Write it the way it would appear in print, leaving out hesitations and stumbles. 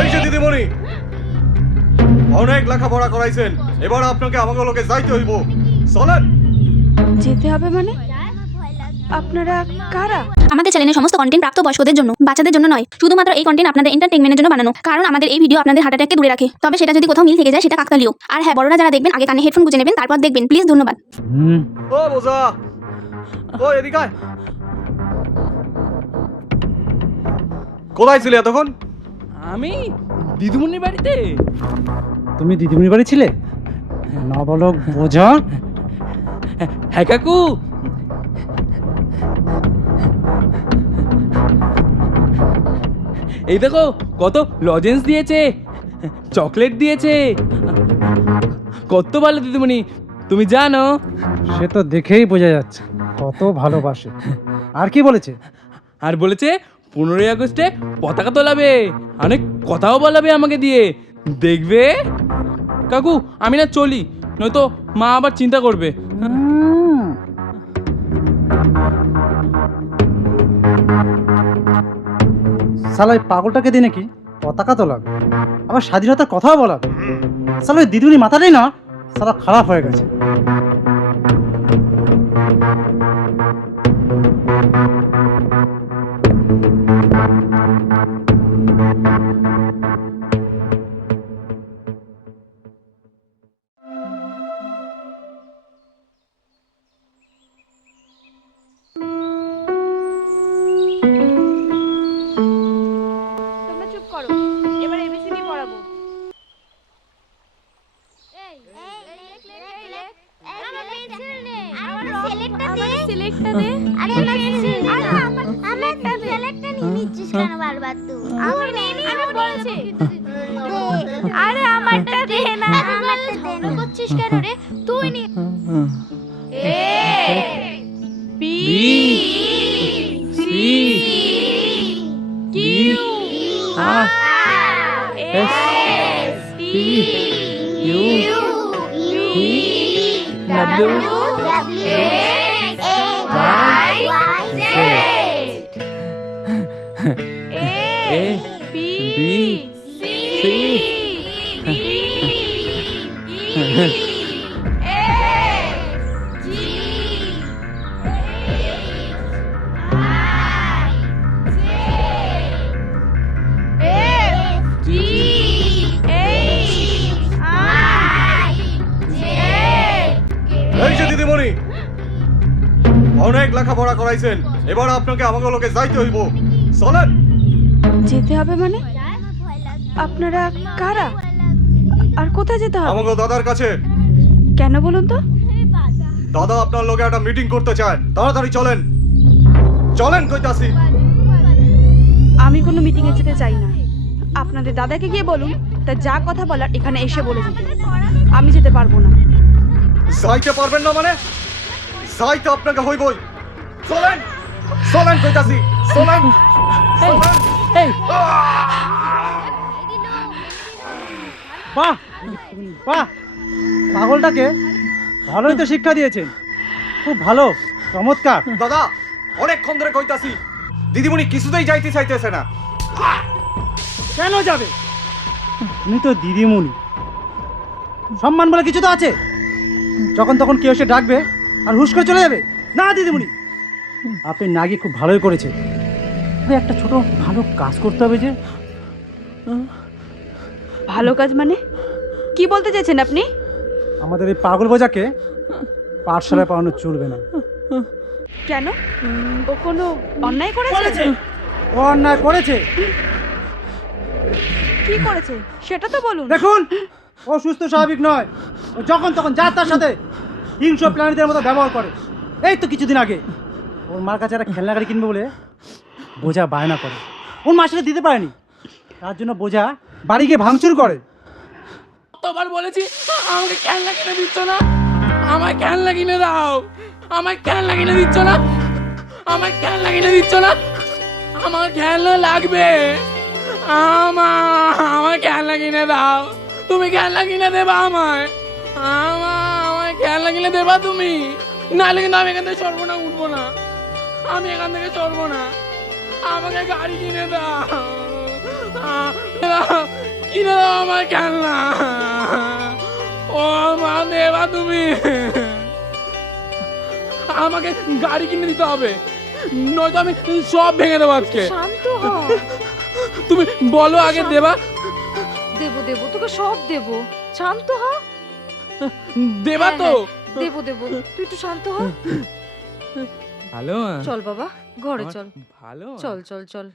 এই যে দিদিমণি, অনেক লেখাপড়া করাইছেন, এবার আপনাকে আমাকে লোকে যাইতে হইব। চলেন। যেতে হবে মানে? আপনারা কারা? আমাদের চ্যানেলের সমস্ত কন্টেন্ট প্রাপ্তবয়স্কদের জন্য, বাচ্চাদের জন্য নয়। শুধুমাত্র এই কন্টেন্ট আপনাদের এন্টারটেইনমেন্টের জন্য বানানো, কারণ আমাদের এই ভিডিও আপনাদের হার্ট অ্যাটাককে দূরে রাখে। তবে সেটা যদি কোথাও মিল থেকে যায় সেটা কাকতালীয়। আর হ্যাঁ, বড়রা যারা দেখবেন আগে কানে হেডফোন গুঁজে নেবেন, তারপর দেখবেন। প্লিজ, ধন্যবাদ। ও বোঝা, ও এদিকে আয়। কোথায় ছিলে এতক্ষণ? আমি দিদিমণির বাড়িতে। তুমি দিদিমণির বাড়ি ছিলে? না বলো বোঝা। হ্যাঁ কাকু, এই দেখো কত লজেন্স দিয়েছে, চকলেট দিয়েছে। কত ভালো দিদিমণি, তুমি জানো? সে তো দেখেই বোঝা যাচ্ছে কত ভালোবাসে। আর কি বলেছে? আর বলেছে 15ই আগস্টে পতাকা তোলাবে, অনেক কথাও বলাবে আমাকে দিয়ে, দেখবে। কাকু আমি না চলি, নয়তো মা আবার চিন্তা করবে। শালা ওই পাগলটাকে দিয়ে নাকি পতাকা তোলাবে, আবার স্বাধীনতার কথাও বলাবে। শালা ওই দিদিমণি মাথাটাই না শালা খারাপ হয়ে গেছে। তোমরা চুপ করো, এবার এবিসিডি পড়াবো। সিলেক্টটা দে। আরে আমারটা দে না। করছিস কেন রে? তুই নি। A B C Q R S T U V W A B C এই যে দিদিমণি, অনেক লেখাপড়া করাইছেন, এবার আপনাকে আমাকে লোকে যাইতে হইব। চলেন। যেতে হবে মানে? আপনারা কারা? আর কোথায় যেতে হবে? আমাকে দাদার কাছে। কেন বলুন তো? দাদা আপনার লোকে একটা মিটিং করতে চায়, তাড়াতাড়ি চলেন। চলেন কইতাছি। আমি কোনো মিটিং এ যেতে চাই না। আপনাদের দাদাকে গিয়ে বলুন তা যা কথা বলার এখানে এসে বলে দিতে। আমি যেতে পারবো না। যাইতে পারবেন না মানে? যাইতে আপনাকে হইবই। চলেন, চলেন কইতাছি। চলেন। এই বাহ বাহ, পাগলটাকে ভালোই তো শিক্ষা দিয়েছেন, খুব ভালো, চমৎকার। দাদা অনেকক্ষণ ধরে কইতাছি, দিদিমণি কিছুতেই যাইতে চাইতেছে না। কেন যাবে? উনি তো দিদিমণি, সম্মান বলে কিছু তো আছে। যখন তখন কেউ এসে ডাকবে আর হুশ করে চলে যাবে না। দিদিমণি আপনি না গিয়ে খুব ভালোই করেছে। একটা ছোট ভালো কাজ করতে হবে যে। ভালো কাজ মানে? কি বলতে চাইছেন আপনি? আমাদের এই পাগল বোঝাকে পাঠশালায় পাওয়ানো চলবে না। কেন? ও কোনো অন্যায় করেছে? ও অন্যায় করেছে। কি করেছে সেটা তো বলুন। দেখুন, ও সুস্থ স্বাভাবিক নয়। ও যখন তখন যার তার সাথে হিংস্র প্রাণীদের মতো ব্যবহার করে। এই তো কিছুদিন আগে ওর মার কাছে একটা খেলনা গাড়ি কিনবে বলে বোঝা বায়না করে, ওর মা সেটা দিতে পারেনি। তার জন্য বোঝা বাড়ি গিয়ে ভাঙচুর করে। কতবার বলেছি আমাকে খেলনা কিনে দিচ্ছ না, আমায় খেলনা কিনে দাও, আমায় খেলনা কিনে দিচ্ছ না, আমায় খেলনা কিনে দিচ্ছ না, আমার খেলনা লাগবে, আমার খেলনা কিনে দাও, তুমি খেলনা কিনে দেবা আমায়, আমায় খেলনা কিনে দেবা তুমি, নাহলে কিন্তু আমি এখান থেকে চড়বো না, উঠবো না, আমি এখান থেকে চড়বো না, আমাকে গাড়ি কিনে দাও। আমার খেলনা, ও মা দেবা তুমি, আমাকে গাড়ি কিনে দিতে হবে, নয়তো আমি সব ভেঙে দেবো আজকে। শান্ত হ। তুমি বলো আগে দেবা। দেবো দেবো, তোকে সব দেবো, শান্ত হ। দেবা তো? দেবো দেবো, তুই একটু শান্ত হ। ভালো চল বাবা, ঘরে চল, ভালো চল চল চল।